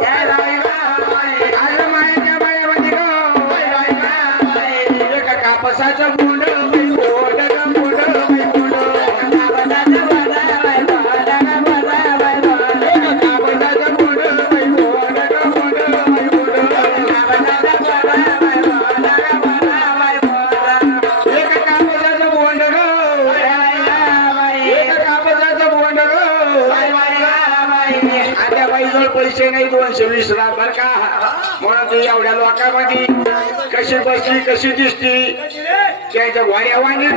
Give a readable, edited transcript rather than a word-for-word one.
आज मायच्या बाळामध्ये गो एका कापसाचं मुंड मोड पैसे नाही 220 लाख बर का म्हणून तू एवढ्या लोकांमध्ये कशी बसली कशी दिसती त्यांच्या वाड्या वाणी